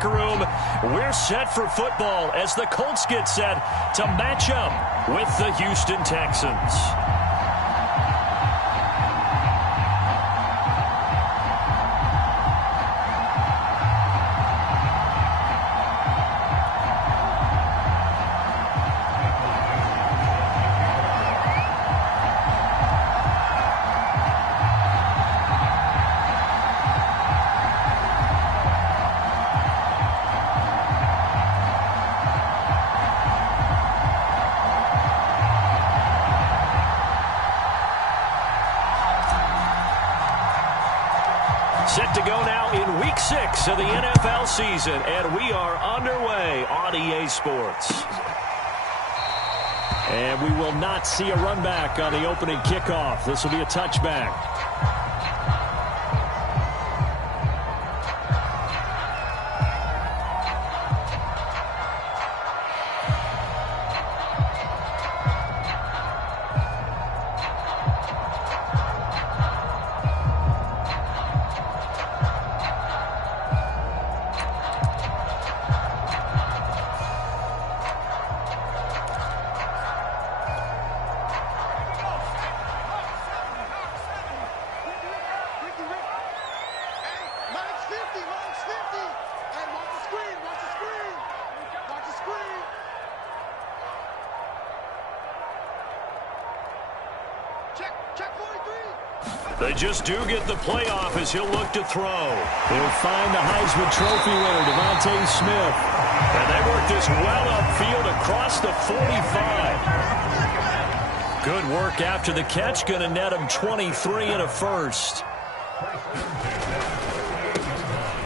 locker room. We're set for football as the Colts get set to match up with the Houston Texans. Set to go now in Week 6 of the NFL season, and we are underway on EA Sports. And we will not see a run back on the opening kickoff. This will be a touchback. They just do get the playoff as he'll look to throw. He'll find the Heisman Trophy winner, Devontae Smith. And they work this well upfield across the 45. Good work after the catch. Going to net him 23 and a first.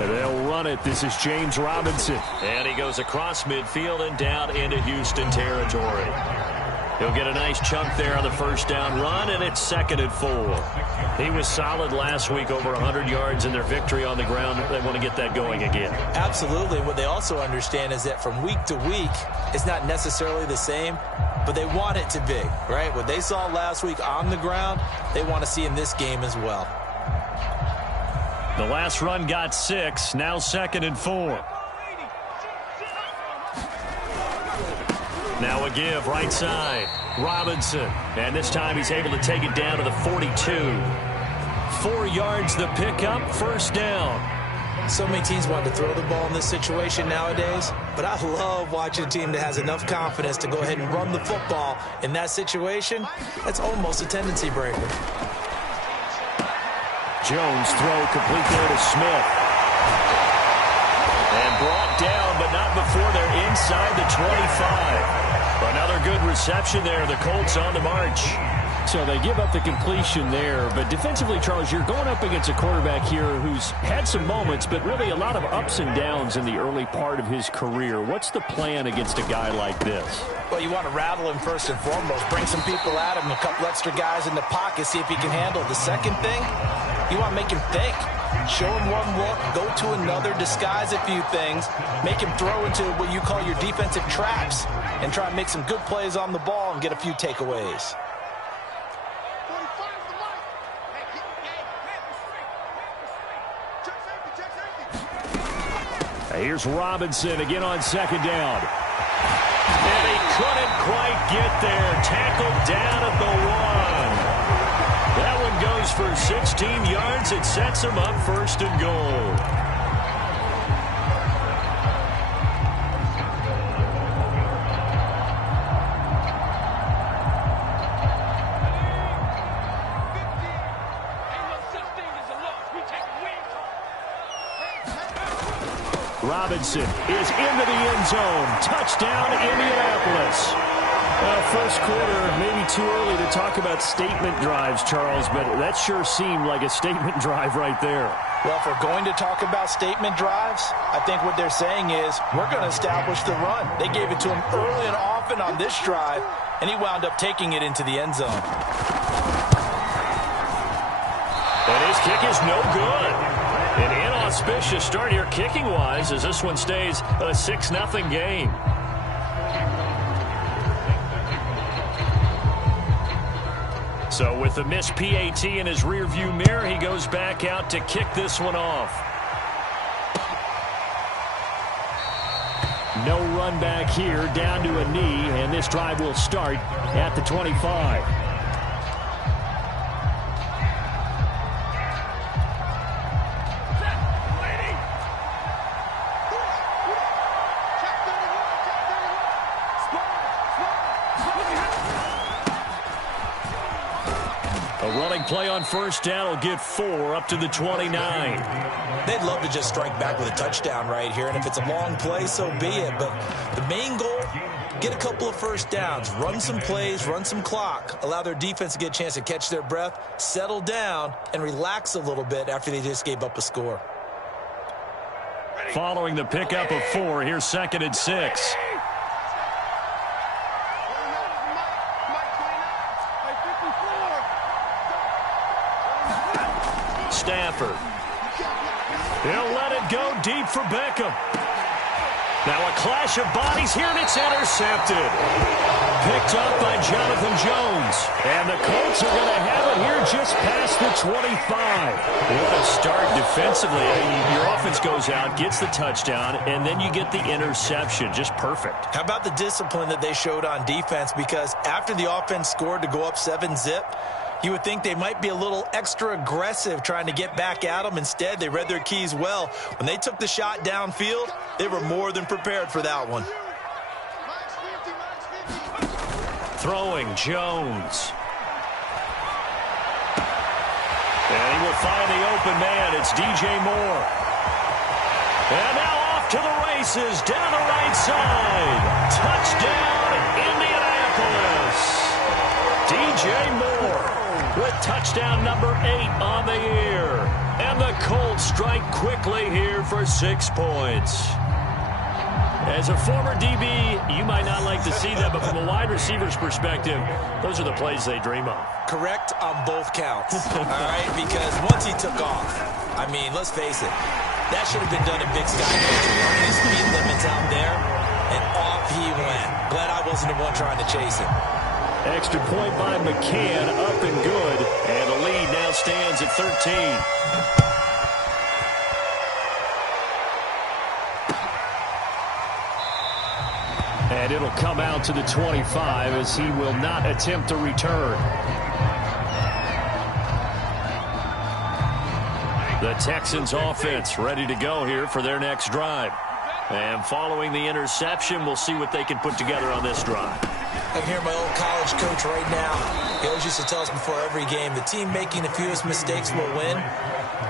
And they'll run it. This is James Robinson. And he goes across midfield and down into Houston territory. He'll get a nice chunk there on the first down run, and it's 2nd and 4. He was solid last week, over 100 yards in their victory on the ground. They want to get that going again. Absolutely. What they also understand is that from week to week, it's not necessarily the same, but they want it to be, right? What they saw last week on the ground, they want to see in this game as well. The last run got 6, now 2nd and 4. Now a give, right side, Robinson. And this time he's able to take it down to the 42. 4 yards the pickup, first down. So many teams want to throw the ball in this situation nowadays, but I love watching a team that has enough confidence to go ahead and run the football in that situation. That's almost a tendency breaker. Jones throw complete there to Smith. And brought down, but not before they're inside the 25. Another good reception there. The Colts on the march. So they give up the completion there. But defensively, Charles, you're going up against a quarterback here who's had some moments, but really a lot of ups and downs in the early part of his career. What's the plan against a guy like this? Well, you want to rattle him first and foremost. Bring some people at him, a couple extra guys in the pocket, see if he can handle it. The second thing, you want to make him think. Show him one look, go to another, disguise a few things, make him throw into what you call your defensive traps, and try and make some good plays on the ball and get a few takeaways. Here's Robinson again on 2nd down. And he couldn't quite get there. Tackled down at the 1. That one goes for 16 yards. It sets him up 1st and goal. Robinson is into the end zone. Touchdown, Indianapolis. First quarter, maybe too early to talk about statement drives, Charles, but that sure seemed like a statement drive right there. Well, if we're going to talk about statement drives, I think what they're saying is we're going to establish the run. They gave it to him early and often on this drive, and he wound up taking it into the end zone. And his kick is no good. An inauspicious start here kicking-wise as this one stays a 6-0 game. So with the missed PAT in his rearview mirror, he goes back out to kick this one off. No run back here, down to a knee, and this drive will start at the 25. A running play on first down will get 4 up to the 29. They'd love to just strike back with a touchdown right here, and if it's a long play, so be it. But the main goal, get a couple of first downs, run some plays, run some clock, allow their defense to get a chance to catch their breath, settle down, and relax a little bit after they just gave up a score. Following the pickup of 4, here's 2nd and 6. Stafford. He'll let it go deep for Beckham. Now a clash of bodies here, and it's intercepted. Picked up by Jonathan Jones. And the Colts are going to have it here just past the 25. What a start defensively. Your offense goes out, gets the touchdown, and then you get the interception. Just perfect. How about the discipline that they showed on defense? Because after the offense scored to go up 7-zip, you would think they might be a little extra aggressive trying to get back at them. Instead, they read their keys well. When they took the shot downfield, they were more than prepared for that one. Throwing Jones. And he will find the open man. It's DJ Moore. And now off to the races down the right side. Touchdown, Indianapolis. DJ Moore with touchdown number 8 on the year. And the Colts strike quickly here for 6 points. As a former DB, you might not like to see that, but from a wide receiver's perspective, those are the plays they dream of. Correct on both counts, all right? Because once he took off, I mean, let's face it, that should have been done in Big Sky Country. Running his speed limits out there, and off he went. Glad I wasn't the one trying to chase him. Extra point by McCann, up and good. And the lead now stands at 13. And it'll come out to the 25 as he will not attempt to return. The Texans offense ready to go here for their next drive. And following the interception, we'll see what they can put together on this drive. I can hear my old college coach right now. He always used to tell us before every game, the team making the fewest mistakes will win.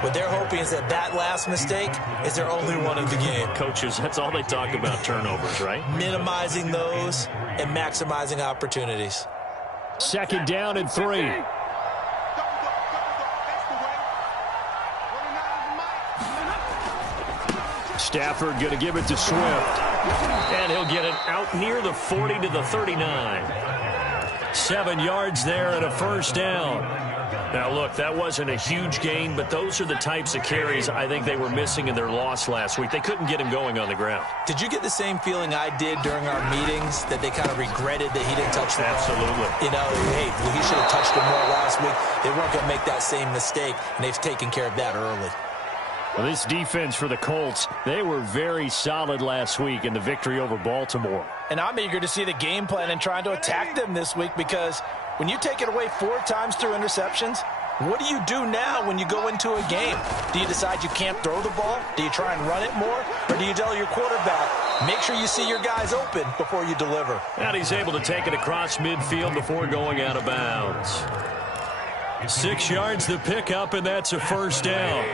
What they're hoping is that that last mistake is their only one of the game. Coaches, that's all they talk about, turnovers, right? Minimizing those and maximizing opportunities. 2nd down and 3. Stafford going to give it to Swift. And he'll get it out near the 40 to the 39. 7 yards there and a first down. Now, look, that wasn't a huge gain, but those are the types of carries I think they were missing in their loss last week. They couldn't get him going on the ground. Did you get the same feeling I did during our meetings, that they kind of regretted that he didn't touch the ball? Absolutely. You know, hey, he should have touched it more last week. They weren't going to make that same mistake, and they've taken care of that early. Well, this defense for the Colts, they were very solid last week in the victory over Baltimore. And I'm eager to see the game plan and trying to attack them this week, because when you take it away 4 times through interceptions, what do you do now when you go into a game? Do you decide you can't throw the ball? Do you try and run it more? Or do you tell your quarterback, make sure you see your guys open before you deliver? And he's able to take it across midfield before going out of bounds. 6 yards the pickup, and that's a first down.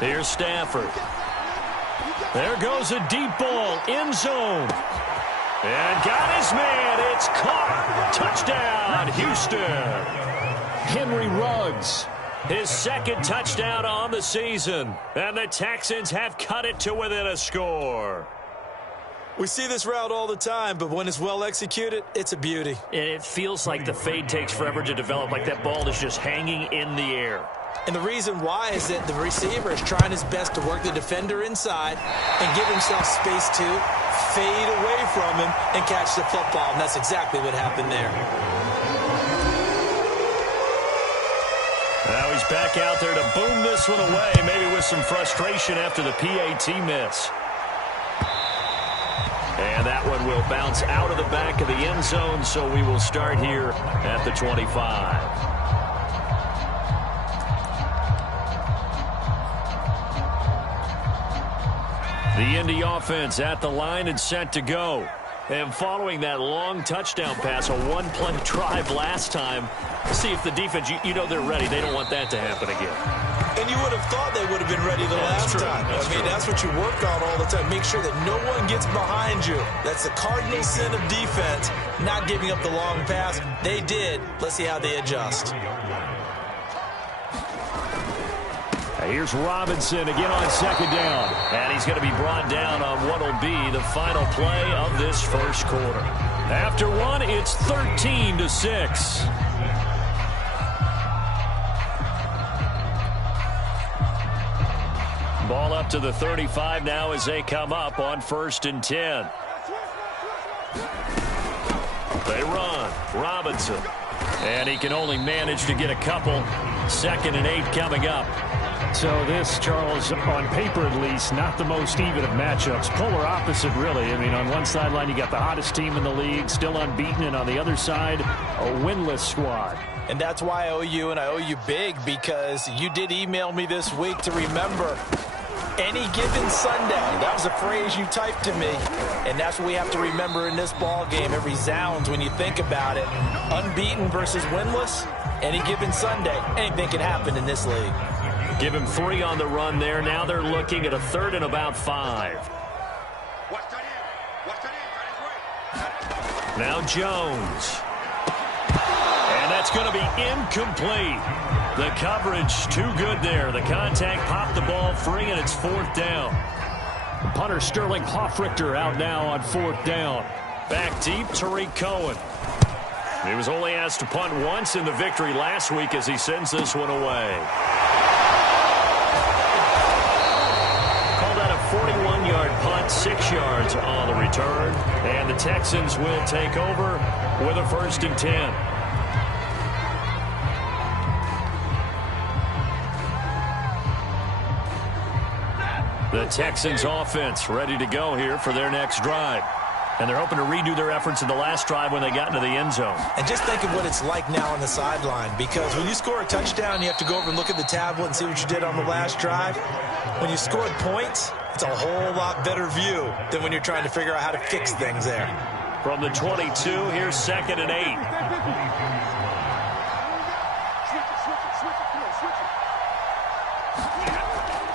Here's Stafford. There goes a deep ball, end zone. And got his man. It's caught. Touchdown, Houston. Henry Ruggs, his 2nd touchdown on the season. And the Texans have cut it to within a score. We see this route all the time, but when it's well executed, it's a beauty. And it feels like the fade takes forever to develop, like that ball is just hanging in the air. And the reason why is that the receiver is trying his best to work the defender inside and give himself space to fade away from him and catch the football. And that's exactly what happened there. he's back out there to boom this one away, maybe with some frustration after the PAT miss. And that one will bounce out of the back of the end zone, so we will start here at the 25. The Indy offense at the line and set to go. And following that long touchdown pass, a one-play drive last time, see if the defense, you know they're ready. They don't want that to happen again. And you would have thought they would have been ready the last time. That's what you work on all the time. Make sure that no one gets behind you. That's the cardinal sin of defense, not giving up the long pass. They did. Let's see how they adjust. Here's Robinson again on second down. And he's going to be brought down on what will be the final play of this first quarter. After one, it's 13-6. Ball up to the 35 now as they come up on 1st and 10. They run. Robinson. And he can only manage to get a couple. 2nd and 8 coming up. So this, Charles, on paper at least, not the most even of matchups. Polar opposite, really. I mean, on one sideline, you got the hottest team in the league, still unbeaten, and on the other side, a winless squad. And that's why I owe you, and I owe you big, because you did email me this week to remember any given Sunday. That was a phrase you typed to me, and that's what we have to remember in this ball game. It resounds when you think about it. Unbeaten versus winless, any given Sunday. Anything can happen in this league. Give him 3 on the run there. Now they're looking at a 3rd and about 5. Now Jones. And that's going to be incomplete. The coverage too good there. The contact popped the ball free, and it's 4th down. Punter Sterling Hoffrichter out now on 4th down. Back deep, Tariq Cohen. He was only asked to punt once in the victory last week as he sends this one away. 41-yard punt, 6 yards on the return. And the Texans will take over with a 1st and 10. The Texans offense ready to go here for their next drive. And they're hoping to redo their efforts in the last drive when they got into the end zone. And just think of what it's like now on the sideline, because when you score a touchdown, you have to go over and look at the tablet and see what you did on the last drive. When you scored points, it's a whole lot better view than when you're trying to figure out how to fix things there. From the 22, here's 2nd and 8.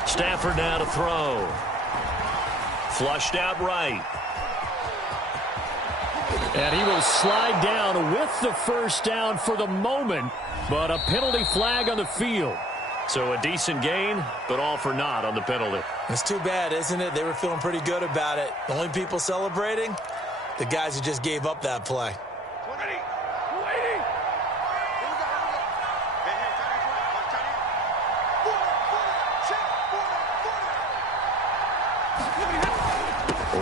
Stafford now to throw. Flushed out right. And he will slide down with the 1st down for the moment, but a penalty flag on the field. So a decent gain, but all for naught on the penalty. It's too bad, isn't it? They were feeling pretty good about it. The only people celebrating, the guys who just gave up that play.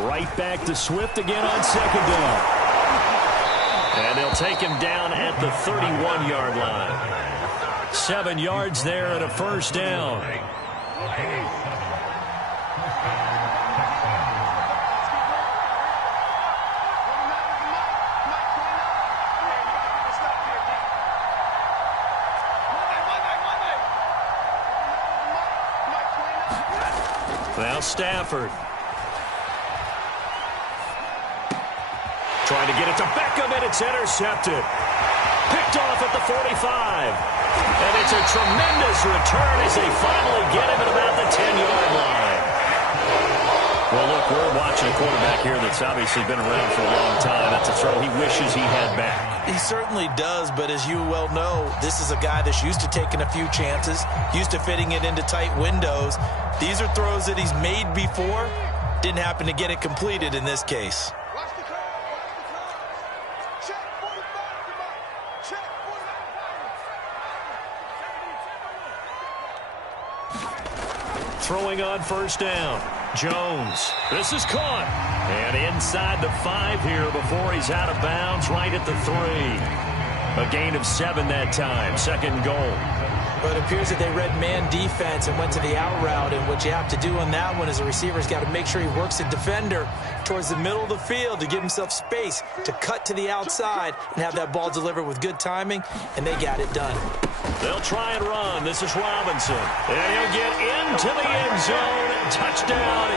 Right back to Swift again on 2nd down. And they'll take him down at the 31-yard line. 7 yards there and a 1st down. Now Stafford. Trying to get it to Beckham, and it's intercepted. Picked off at the 45. And it's a tremendous return as they finally get him at about the 10-yard line. Well, look, we're watching a quarterback here that's obviously been around for a long time. That's a throw he wishes he had back. He certainly does, but as you well know, this is a guy that's used to taking a few chances, used to fitting it into tight windows. These are throws that he's made before. Didn't happen to get it completed in this case. Throwing on 1st down. Jones. This is caught. And inside the 5 here before he's out of bounds, right at the 3. A gain of 7 that time. 2nd goal. Well, it appears that they read man defense and went to the out route, and what you have to do on that one is the receiver's got to make sure he works the defender towards the middle of the field to give himself space to cut to the outside and have that ball delivered with good timing, and they got it done. They'll try and run. This is Robinson. And he'll get into the end zone. Touchdown,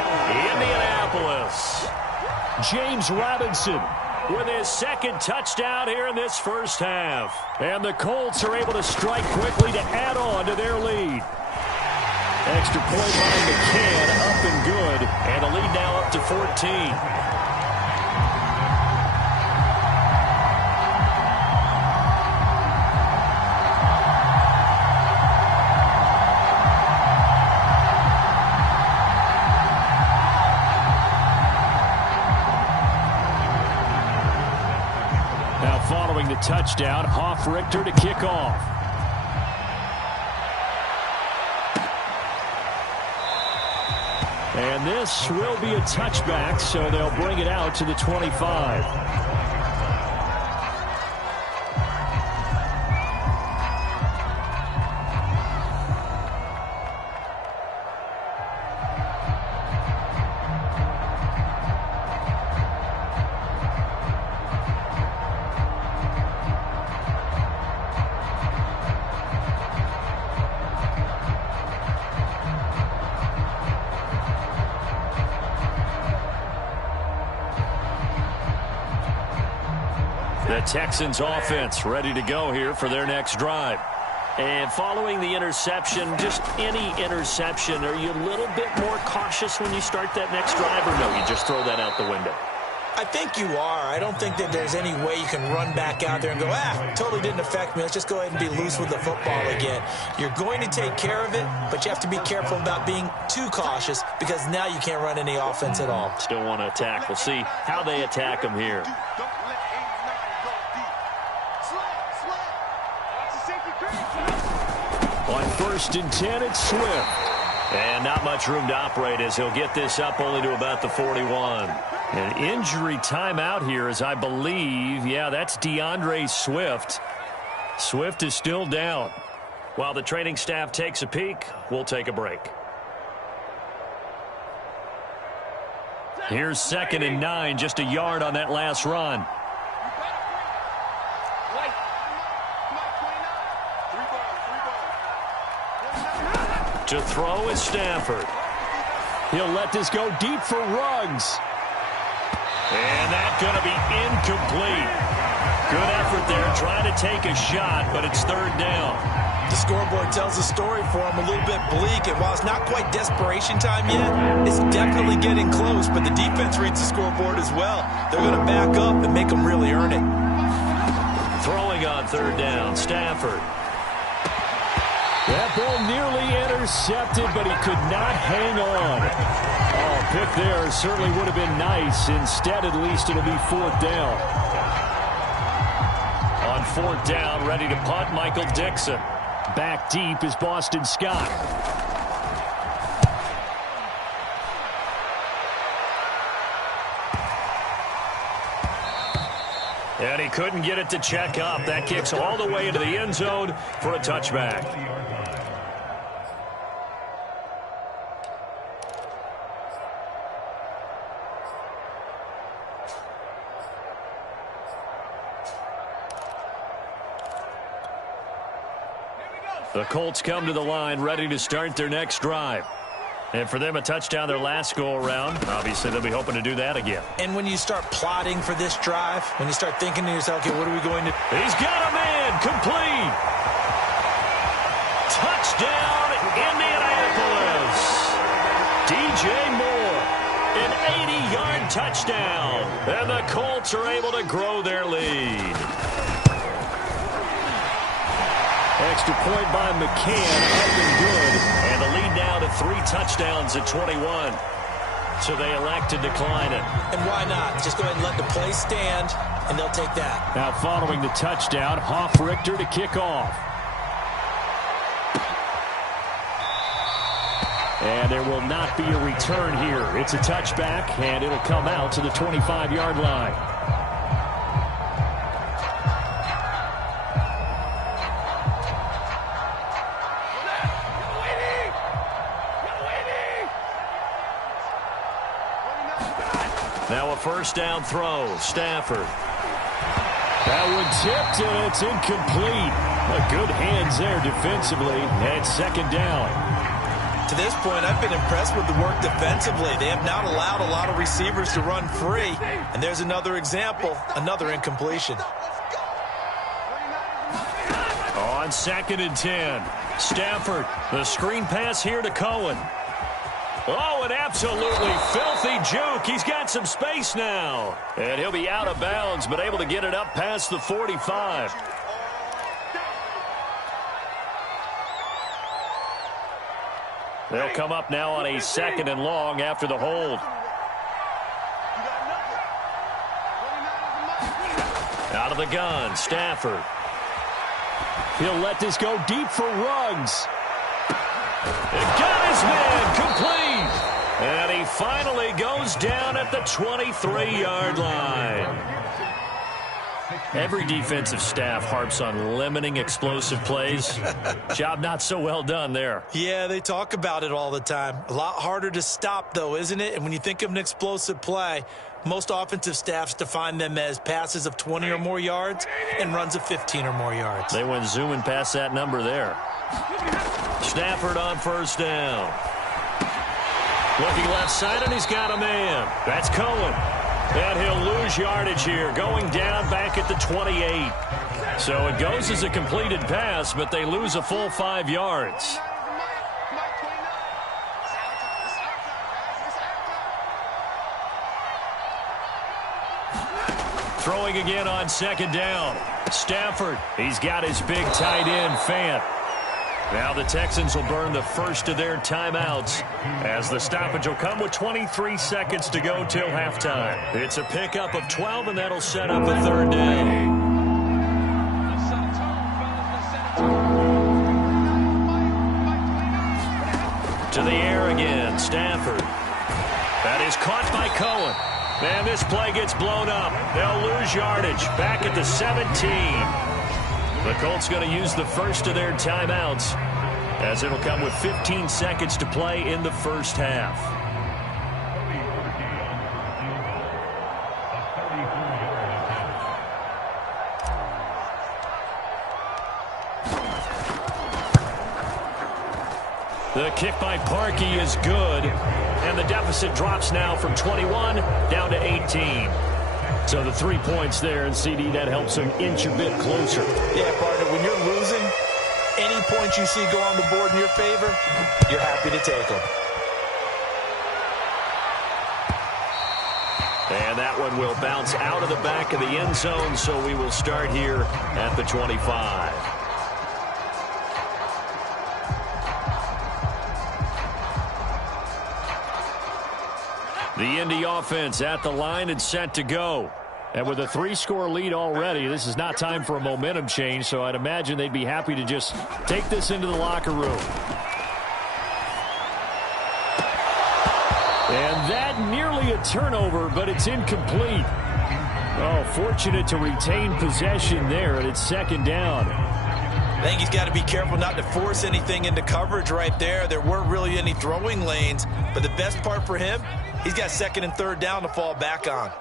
Indianapolis. James Robinson with his second touchdown here in this first half. And the Colts are able to strike quickly to add on to their lead. Extra point by McCann, up and good. And the lead now up to 14. Following the touchdown, Hoff-Richter to kick off. And this will be a touchback, so they'll bring it out to the 25. The Texans offense ready to go here for their next drive. And following the interception, just any interception, are you a little bit more cautious when you start that next drive, or no, you just throw that out the window? I think you are. I don't think that there's any way you can run back out there and go, totally didn't affect me. Let's just go ahead and be loose with the football again. You're going to take care of it, but you have to be careful about being too cautious because now you can't run any offense at all. Still want to attack. We'll see how they attack them here. On 1st and 10, it's Swift. And not much room to operate as he'll get this up only to about the 41. An injury timeout here as I believe, that's DeAndre Swift. Swift is still down. While the training staff takes a peek, we'll take a break. Here's 2nd and 9, just a yard on that last run. To throw is Stafford. He'll let this go deep for Ruggs. And that's going to be incomplete. Good effort there, trying to take a shot, but it's 3rd down. The scoreboard tells the story for him, a little bit bleak, and while it's not quite desperation time yet, it's definitely getting close, but the defense reads the scoreboard as well. They're going to back up and make them really earn it. Throwing on 3rd down, Stafford. That ball nearly intercepted, but he could not hang on. Oh, pick there certainly would have been nice. Instead, at least it'll be 4th down. On 4th down, ready to punt, Michael Dixon. Back deep is Boston Scott. And he couldn't get it to check up. That kicks all the way into the end zone for a touchback. The Colts come to the line ready to start their next drive. And for them, a touchdown their last go-around. Obviously, they'll be hoping to do that again. And when you start plotting for this drive, when you start thinking to yourself, okay, what are we going to do? He's got a man, complete. Touchdown, Indianapolis. DJ Moore, an 80-yard touchdown. And the Colts are able to grow their lead. Extra point by McCann, up and good. And the lead now to 3 touchdowns at 21. So they elect to decline it. And why not? Just go ahead and let the play stand, and they'll take that. Now following the touchdown, Hoff-Richter to kick off. And there will not be a return here. It's a touchback, and it'll come out to the 25-yard line. first down throw. Stafford. That one tipped, and it's incomplete. Good hands there defensively, and second down. To this point, I've been impressed with the work defensively. They have not allowed a lot of receivers to run free. And there's another example, another incompletion. On 2nd and 10, Stafford, the screen pass here to Cohen. Oh, an absolutely filthy juke. He's got some space now. And he'll be out of bounds, but able to get it up past the 45. They'll come up now on a 2nd and long after the hold. Out of the gun, Stafford. He'll let this go deep for Ruggs. And got his man complete. And he finally goes down at the 23-yard line. Every defensive staff harps on limiting explosive plays. Job not so well done there. Yeah, they talk about it all the time. A lot harder to stop, though, isn't it? And when you think of an explosive play, most offensive staffs define them as passes of 20 or more yards and runs of 15 or more yards. They went zooming past that number there. Stafford on first down. Looking left side, and he's got a man. That's Cohen. And he'll lose yardage here, going down back at the 28. So it goes as a completed pass, but they lose a full 5 yards. Throwing again on 2nd down. Stafford, he's got his big tight end, Fant. Now the Texans will burn the first of their timeouts as the stoppage will come with 23 seconds to go till halftime. It's a pickup of 12, and that'll set up a 3rd down. To the air again, Stafford. That is caught by Cohen. And this play gets blown up. They'll lose yardage back at the 17. The Colts going to use the first of their timeouts as it'll come with 15 seconds to play in the first half. The kick by Parkey is good, and the deficit drops now from 21 down to 18. So the 3 points there, and CD, that helps them inch a bit closer. Yeah, partner, when you're losing, any points you see go on the board in your favor, you're happy to take them. And that one will bounce out of the back of the end zone, so we will start here at the 25. The Indy offense at the line and set to go. And with a 3-score lead already, this is not time for a momentum change, so I'd imagine they'd be happy to just take this into the locker room. And that nearly a turnover, but it's incomplete. Oh, fortunate to retain possession there, and it's 2nd down. I think he's got to be careful not to force anything into coverage right there. There weren't really any throwing lanes, but the best part for him, he's got 2nd and 3rd down to fall back on.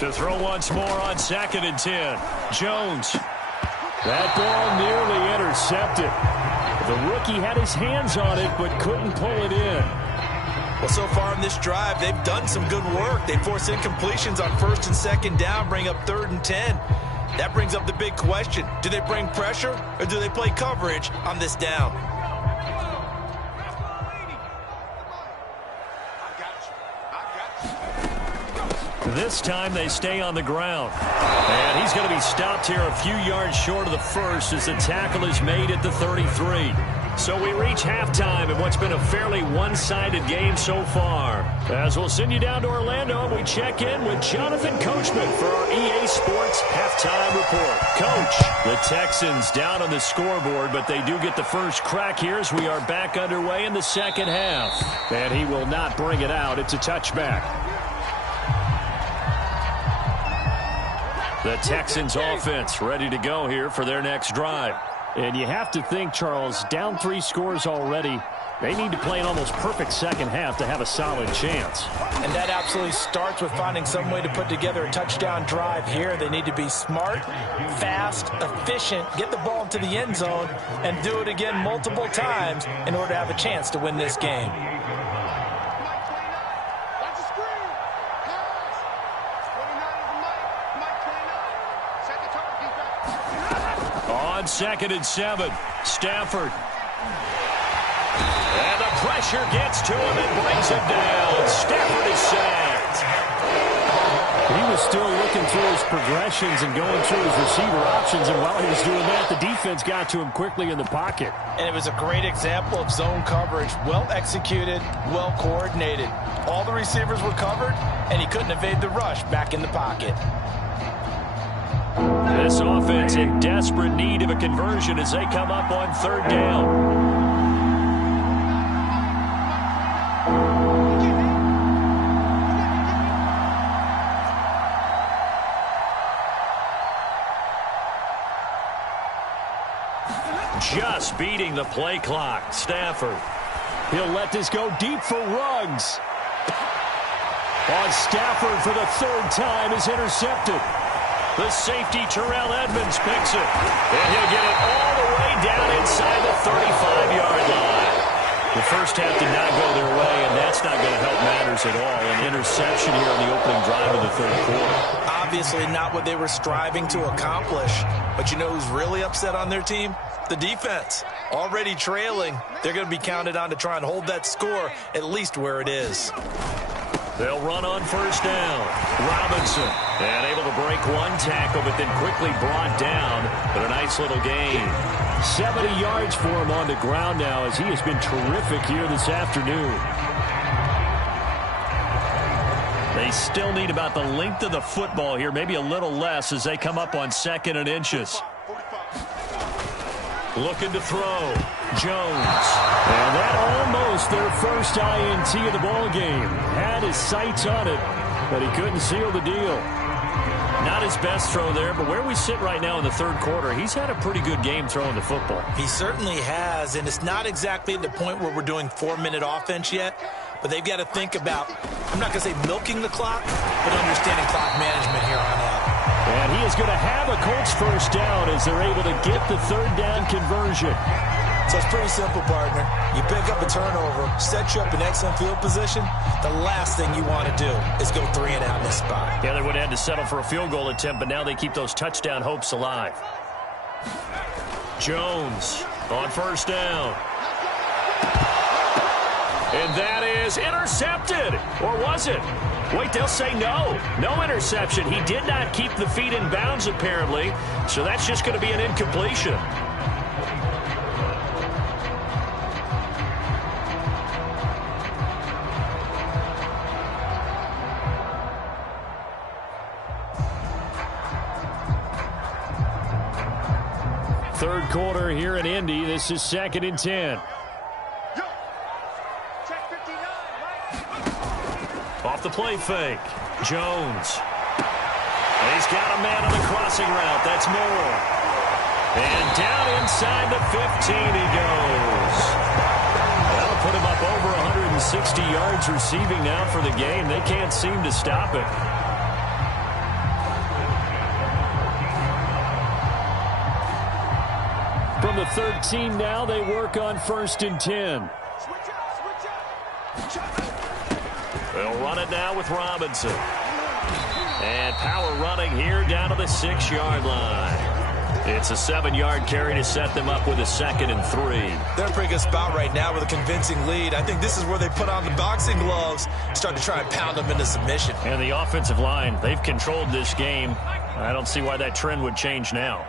To throw once more on 2nd and 10. Jones. That ball nearly intercepted. The rookie had his hands on it but couldn't pull it in. Well, so far in this drive, they've done some good work. They force incompletions on 1st and 2nd down, bring up 3rd and 10. That brings up the big question. Do they bring pressure or do they play coverage on this down? This time they stay on the ground. And he's going to be stopped here a few yards short of the first as the tackle is made at the 33. So we reach halftime in what's been a fairly one-sided game so far. As we'll send you down to Orlando, we check in with Jonathan Coachman for our EA Sports Halftime Report. Coach, the Texans down on the scoreboard, but they do get the first crack here as we are back underway in the second half. And he will not bring it out. It's a touchback. The Texans offense ready to go here for their next drive. And you have to think, Charles, down 3 scores already, They need to play an almost perfect second half to have a solid chance. And that absolutely starts with finding some way to put together a touchdown drive here. They need to be smart, fast, efficient, get the ball into the end zone, and do it again multiple times in order to have a chance to win this game. On 2nd and 7, Stafford. And the pressure gets to him and brings him down. Stafford is sacked. He was still looking through his progressions and going through his receiver options, and while he was doing that, the defense got to him quickly in the pocket. And it was a great example of zone coverage. Well executed, well coordinated. All the receivers were covered, and he couldn't evade the rush back in the pocket. This offense in desperate need of a conversion as they come up on 3rd down. Just beating the play clock. Stafford. He'll let this go deep for Ruggs. On Stafford for the 3rd time is intercepted. The safety, Terrell Edmonds, picks it. And he'll get it all the way down inside the 35-yard line. The first half did not go their way, and that's not going to help matters at all. An interception here on the opening drive of the 3rd quarter. Obviously not what they were striving to accomplish. But you know who's really upset on their team? The defense. Already trailing. They're going to be counted on to try and hold that score at least where it is. They'll run on 1st down. Robinson. And able to break one tackle, but then quickly brought down. But a nice little gain. 70 yards for him on the ground now as he has been terrific here this afternoon. They still need about the length of the football here, maybe a little less as they come up on 2nd and inches. Looking to throw. Jones. And that almost their first INT of the ball game. Had his sights on it, but he couldn't seal the deal. Not his best throw there, but where we sit right now in the 3rd quarter, he's had a pretty good game throwing the football. He certainly has, and it's not exactly at the point where we're doing 4-minute offense yet, but they've got to think about, I'm not going to say milking the clock, but understanding clock management here on out. And he is going to have a Colts 1st down as they're able to get the 3rd down conversion. So it's pretty simple, partner. You pick up a turnover, set you up in excellent field position. The last thing you want to do is go 3 and out in this spot. Yeah, they would have had to settle for a field goal attempt, but now they keep those touchdown hopes alive. Jones on 1st down. And that is intercepted. Or was it? Wait, they'll say no. No interception. He did not keep the feet in bounds, apparently. So that's just going to be an incompletion. Third quarter here in Indy. This is 2nd and 10. Off the play fake. Jones. And he's got a man on the crossing route. That's Moore. And down inside the 15 he goes. That'll put him up over 160 yards receiving now for the game. They can't seem to stop it. From the 13 now, they work on 1st and 10. They'll run it now with Robinson. And power running here down to the 6-yard line. It's a 7-yard carry to set them up with a 2nd and 3. They're in a pretty good spot right now with a convincing lead. I think this is where they put on the boxing gloves, start to try and pound them into submission. And the offensive line, they've controlled this game. I don't see why that trend would change now.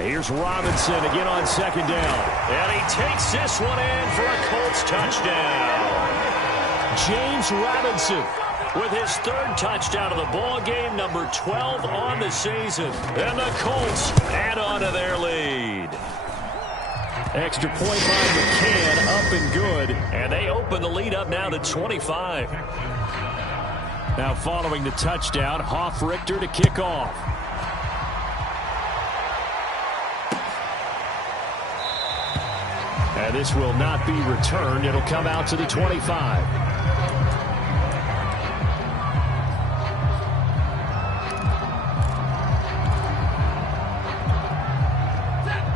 Here's Robinson again on 2nd down. And he takes this one in for a Colts touchdown. James Robinson with his 3rd touchdown of the ball game, number 12 on the season. And the Colts add on to their lead. Extra point by McCann, up and good. And they open the lead up now to 25. Now following the touchdown, Hoff-Richter to kick off. And this will not be returned. It'll come out to the 25.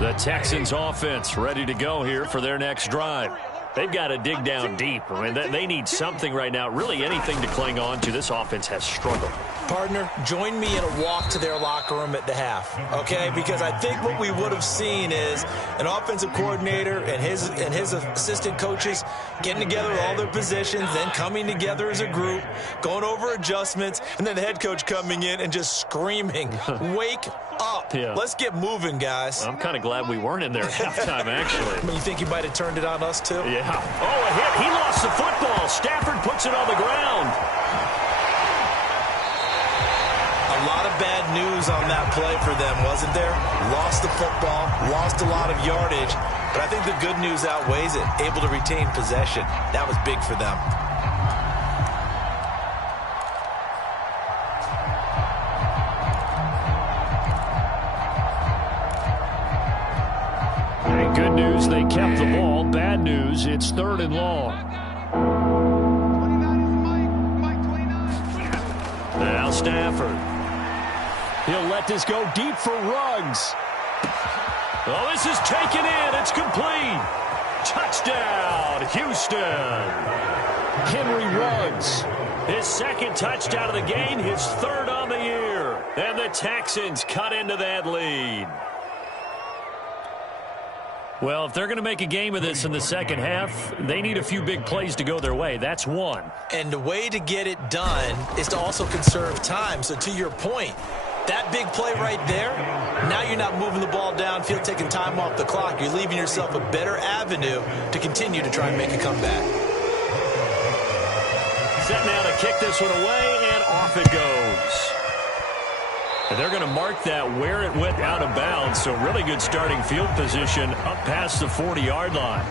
The Texans offense ready to go here for their next drive. They've got to dig down deep. I mean, they need something right now, really anything to cling on to. This offense has struggled. Partner, join me in a walk to their locker room at the half, okay? Because I think what we would have seen is an offensive coordinator and his assistant coaches getting together with all their positions, then coming together as a group, going over adjustments, and then the head coach coming in and just screaming, wake up. Yeah. Let's get moving, guys. I'm kind of glad we weren't in there at halftime, actually. I mean, you think he might have turned it on us, too? Yeah. Oh, a hit. He lost the football. Stafford puts it on the ground. A lot of bad news on that play for them, wasn't there? Lost the football, lost a lot of yardage, but I think the good news outweighs it. Able to retain possession. That was big for them. And good news, they kept the ball. Bad news, it's 3rd and long. Now Stafford. He'll let this go deep for Ruggs. Oh, this is taken in. It's complete. Touchdown, Houston. Henry Ruggs. His 2nd touchdown of the game, his 3rd on the year. And the Texans cut into that lead. Well, if they're going to make a game of this in the second half, they need a few big plays to go their way. That's one. And the way to get it done is to also conserve time. So to your point, that big play right there, now you're not moving the ball downfield, taking time off the clock. You're leaving yourself a better avenue to continue to try and make a comeback. Set now to kick this one away, and off it goes. And they're going to mark that where it went out of bounds, so really good starting field position up past the 40-yard line.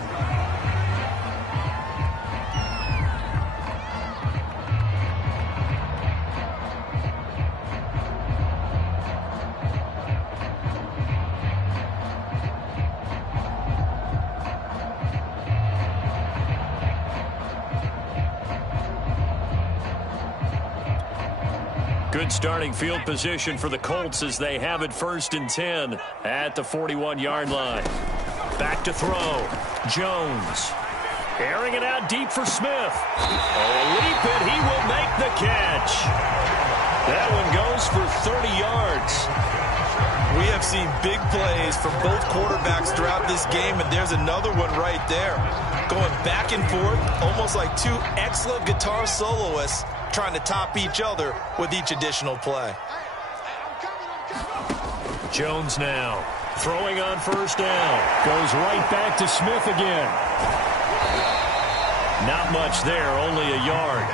Good starting field position for the Colts as they have it 1st and 10 at the 41-yard line. Back to throw. Jones. Airing it out deep for Smith. Oh, a leap, and he will make the catch. That one goes for 30 yards. We have seen big plays from both quarterbacks throughout this game, and there's another one right there. Going back and forth, almost like two excellent guitar soloists trying to top each other with each additional play. Jones now throwing on 1st down. Goes right back to Smith again. Not much there, only a yard.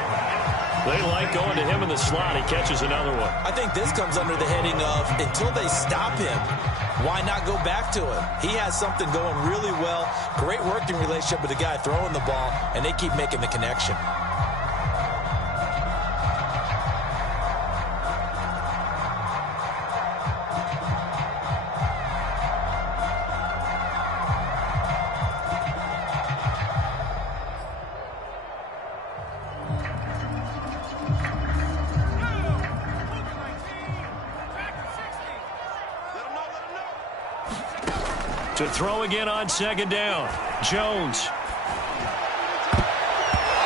They like going to him in the slot. He catches another one. I think this comes under the heading of until they stop him, why not go back to him? He has something going really well. Great working relationship with the guy throwing the ball, and they keep making the connection. To throw again on 2nd down. Jones.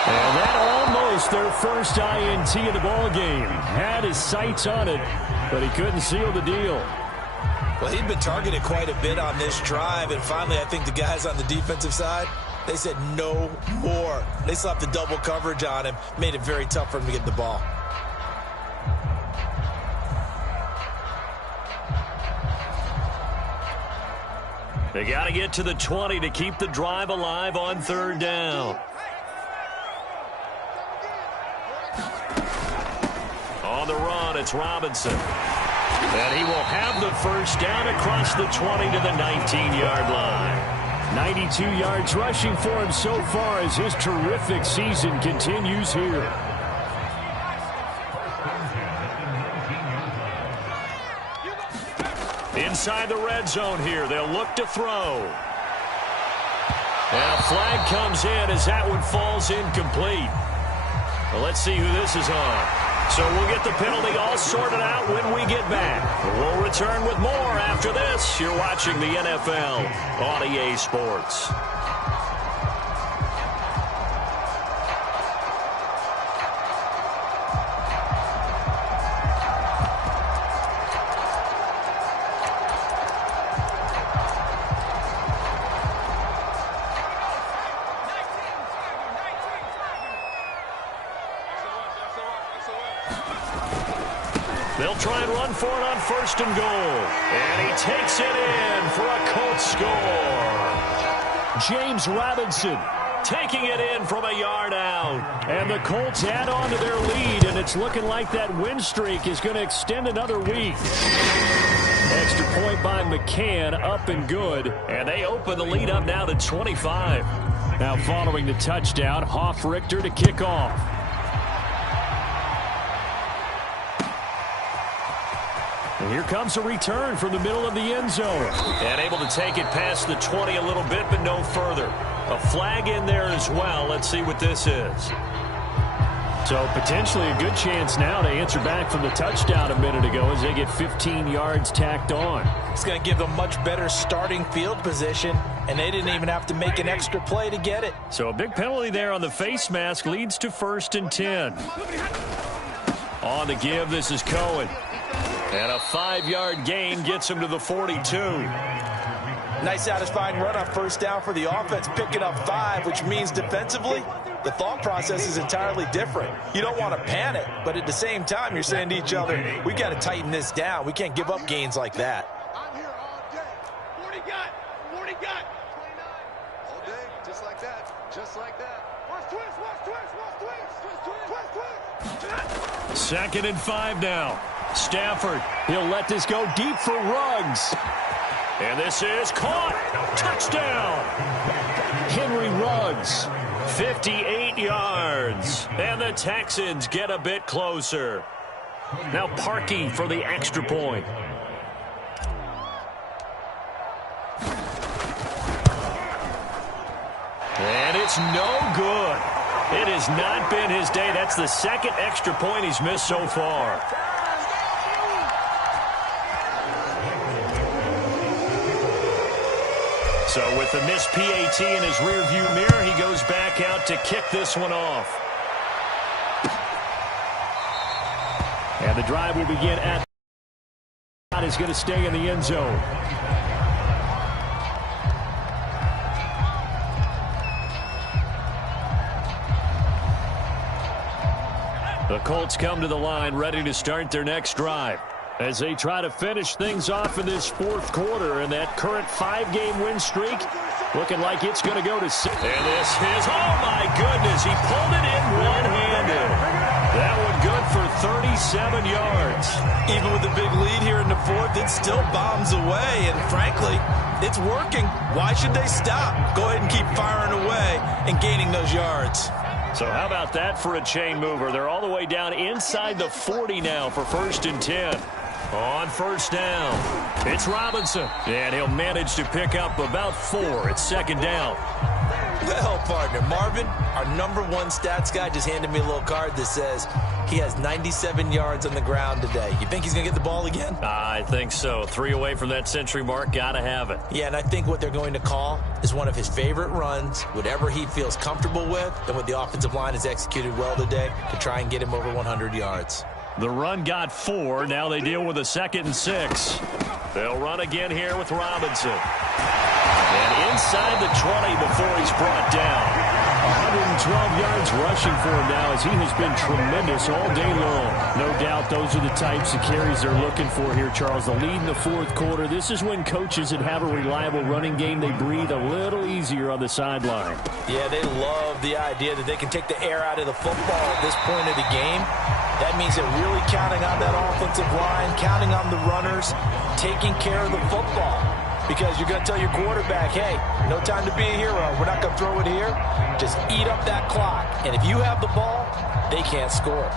And that almost their first INT of the ball game. Had his sights on it, but he couldn't seal the deal. Well, he'd been targeted quite a bit on this drive, and finally I think the guys on the defensive side, they said no more. They slapped the double coverage on him, made it very tough for him to get the ball. They got to get to the 20 to keep the drive alive on 3rd down. On the run, it's Robinson. And he will have the 1st down across the 20 to the 19-yard line. 92 yards rushing for him so far as his terrific season continues here. Inside the red zone here, they'll look to throw. And a flag comes in as that one falls incomplete. Well, let's see who this is on. So we'll get the penalty all sorted out when we get back. We'll return with more after this. You're watching the NFL on EA Sports. They'll try and run for it on 1st and goal. And he takes it in for a Colts score. James Robinson taking it in from a yard out. And the Colts add on to their lead, and it's looking like that win streak is going to extend another week. Extra point by McCann, up and good. And they open the lead up now to 25. Now following the touchdown, Hoff-Richter to kick off. And here comes a return from the middle of the end zone. And able to take it past the 20 a little bit, but no further. A flag in there as well. Let's see what this is. So potentially a good chance now to answer back from the touchdown a minute ago as they get 15 yards tacked on. It's going to give them much better starting field position, and they didn't even have to make an extra play to get it. So a big penalty there on the face mask leads to 1st and 10. On the give, this is Cohen. And a 5-yard gain gets him to the 42. Nice satisfying run on 1st down for the offense, picking up 5, which means defensively, the thought process is entirely different. You don't want to panic, but at the same time, you're saying to each other, we got to tighten this down. We can't give up gains like that. I'm here all day. 40 got. 40 got. 29. All day, just like that. Just like that. Watch twist, watch twist, watch twist. Twist, twist. 2nd and 5 now. Stafford, he'll let this go deep for Ruggs. And this is caught. Touchdown. Henry Ruggs, 58 yards. And the Texans get a bit closer. Now Parkey for the extra point. And it's no good. It has not been his day. That's the 2nd extra point he's missed so far. So with the missed PAT in his rearview mirror, he goes back out to kick this one off. And the drive will begin at is going to stay in the end zone. The Colts come to the line ready to start their next drive as they try to finish things off in this 4th quarter, and that current 5-game win streak looking like it's going to go to 6. And this is, oh my goodness, he pulled it in one-handed. That one good for 37 yards. Even with the big lead here in the 4th, it still bombs away, and frankly, it's working. Why should they stop? Go ahead and keep firing away and gaining those yards. So how about that for a chain mover? They're all the way down inside the 40 now for 1st and 10. On 1st down, it's Robinson, and he'll manage to pick up about 4 at 2nd down. Well, partner, Marvin, our #1 stats guy just handed me a little card that says he has 97 yards on the ground today. You think he's going to get the ball again? I think so. 3 away from that century mark. Got to have it. Yeah, and I think what they're going to call is one of his favorite runs, whatever he feels comfortable with, and what the offensive line has executed well today to try and get him over 100 yards. The run got 4. Now they deal with a 2nd and 6. They'll run again here with Robinson. And inside the 20 before he's brought down. 112 yards rushing for him now as he has been tremendous all day long. No doubt those are the types of carries they're looking for here, Charles. The lead in the 4th quarter. This is when coaches that have a reliable running game, they breathe a little easier on the sideline. Yeah, they love the idea that they can take the air out of the football at this point of the game. That means they're really counting on that offensive line, counting on the runners, taking care of the football. Because you're going to tell your quarterback, hey, no time to be a hero. We're not going to throw it here. Just eat up that clock. And if you have the ball, they can't score.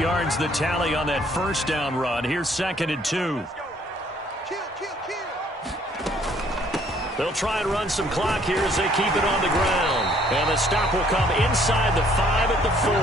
yards the tally on that first down run. Here's 2nd and 2. They'll try and run some clock here as they keep it on the ground. And the stop will come inside the 5 at the 4.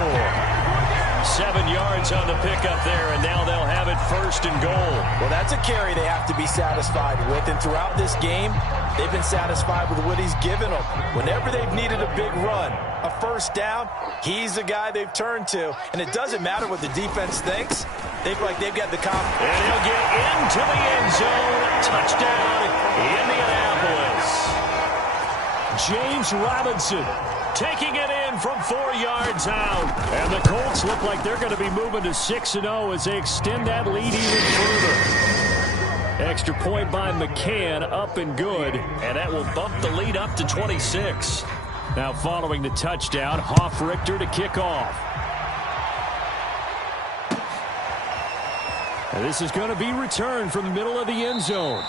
7 yards on the pickup there, and now they'll have it 1st and goal. Well, that's a carry they have to be satisfied with, and throughout this game, they've been satisfied with what he's given them. Whenever they've needed a big run, a 1st down, he's the guy they've turned to. And it doesn't matter what the defense thinks. They feel like they've got the confidence. And he'll get into the end zone. Touchdown, Indianapolis. James Robinson taking it in from 4 yards out. And the Colts look like they're going to be moving to 6-0 as they extend that lead even further. Extra point by McCann, up and good. And that will bump the lead up to 26. Now following the touchdown, Hoff-Richter to kick off. And this is going to be returned from the middle of the end zone.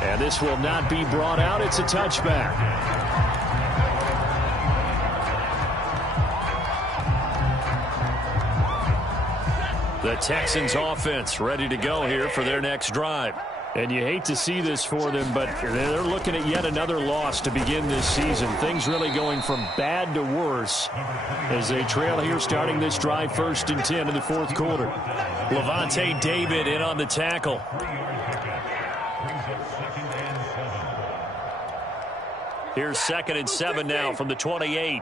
And this will not be brought out. It's a touchback. The Texans offense ready to go here for their next drive. And you hate to see this for them, but they're looking at yet another loss to begin this season. Things really going from bad to worse as they trail here starting this drive 1st and 10 in the 4th quarter. Levante David in on the tackle. Here's 2nd and 7 now from the 28.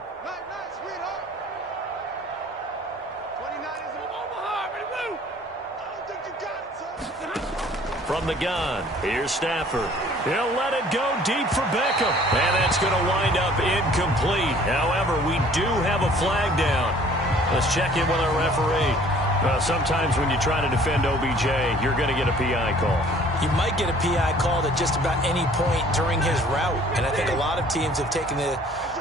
From the gun, here's Stafford. He'll let it go deep for Beckham. And that's going to wind up incomplete. However, we do have a flag down. Let's check in with our referee. Well, sometimes when you try to defend OBJ, you're going to get a PI call. You might get a PI called at just about any point during his route. And I think a lot of teams have taken the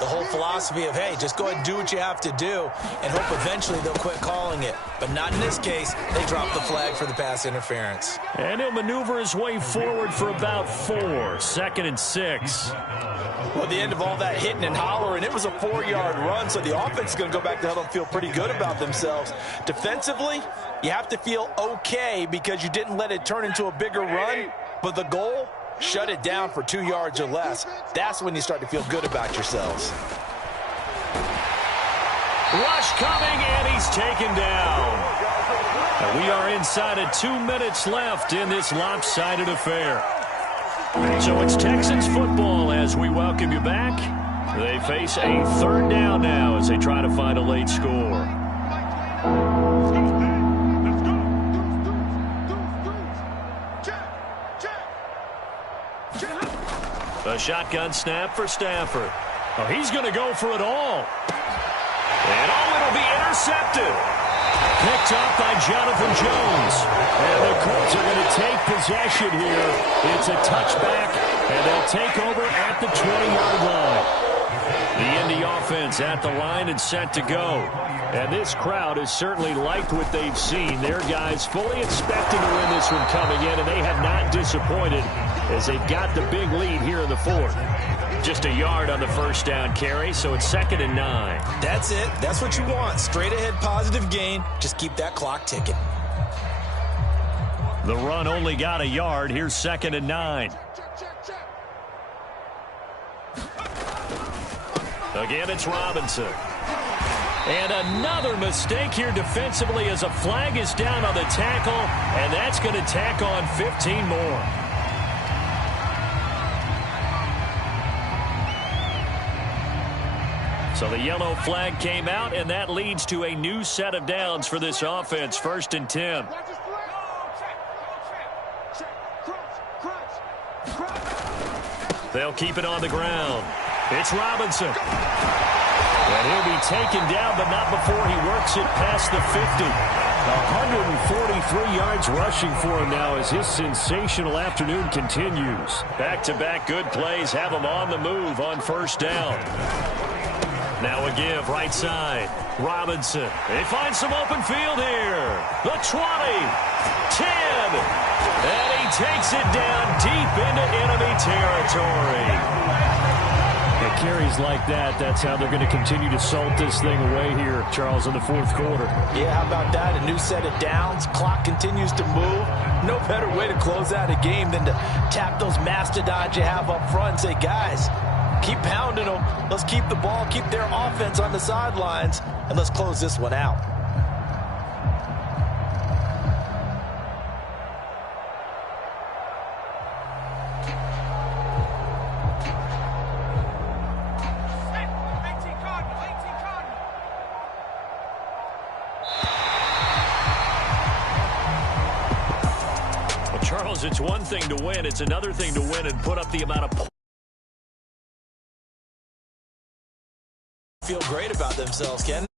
whole philosophy of, hey, just go ahead and do what you have to do and hope eventually they'll quit calling it. But not in this case. They dropped the flag for the pass interference. And he'll maneuver his way forward for about 4. 2nd and 6. Well, at the end of all that hitting and hollering, it was a 4-yard run, so the offense is going to go back to huddle and feel pretty good about themselves. Defensively, you have to feel okay because you didn't let it turn into a bigger run, but the goal, shut it down for 2 yards or less. That's when you start to feel good about yourselves. Rush coming, and he's taken down. And we are inside of 2 minutes left in this lopsided affair. So it's Texans football as we welcome you back. They face a 3rd down now as they try to find a late score. A shotgun snap for Stafford. Oh, he's going to go for it all. And it'll be intercepted. Picked up by Jonathan Jones. And the Colts are going to take possession here. It's a touchback, and they'll take over at the 20-yard line. The Indy offense at the line and set to go. And this crowd has certainly liked what they've seen. Their guys fully expecting to win this one coming in, and they have not disappointed as they got the big lead here in the 4th. Just a yard on the 1st down carry, so it's 2nd and 9. That's it. That's what you want. Straight ahead positive gain. Just keep that clock ticking. The run only got a yard. Here's 2nd and 9. Again, it's Robinson. And another mistake here defensively as a flag is down on the tackle, and that's going to tack on 15 more. So the yellow flag came out, and that leads to a new set of downs for this offense. 1st and 10. They'll keep it on the ground. It's Robinson. And he'll be taken down, but not before he works it past the 50. 143 yards rushing for him now as his sensational afternoon continues. Back-to-back good plays have him on the move on 1st down. Now a give right side. Robinson. They find some open field here. The 20. 10. And he takes it down deep into enemy territory. carries like that, that's how they're going to continue to salt this thing away here, Charles, in the fourth quarter. Yeah, how about that? A new set of downs. Clock continues to move. No better way to close out a game than to tap those mastodons you have up front and say, guys, keep pounding them. Let's keep the ball, keep their offense on the sidelines, and let's close this one out. Charles, it's one thing to win. It's another thing to win and put up the amount of points. Feel great about themselves, Ken.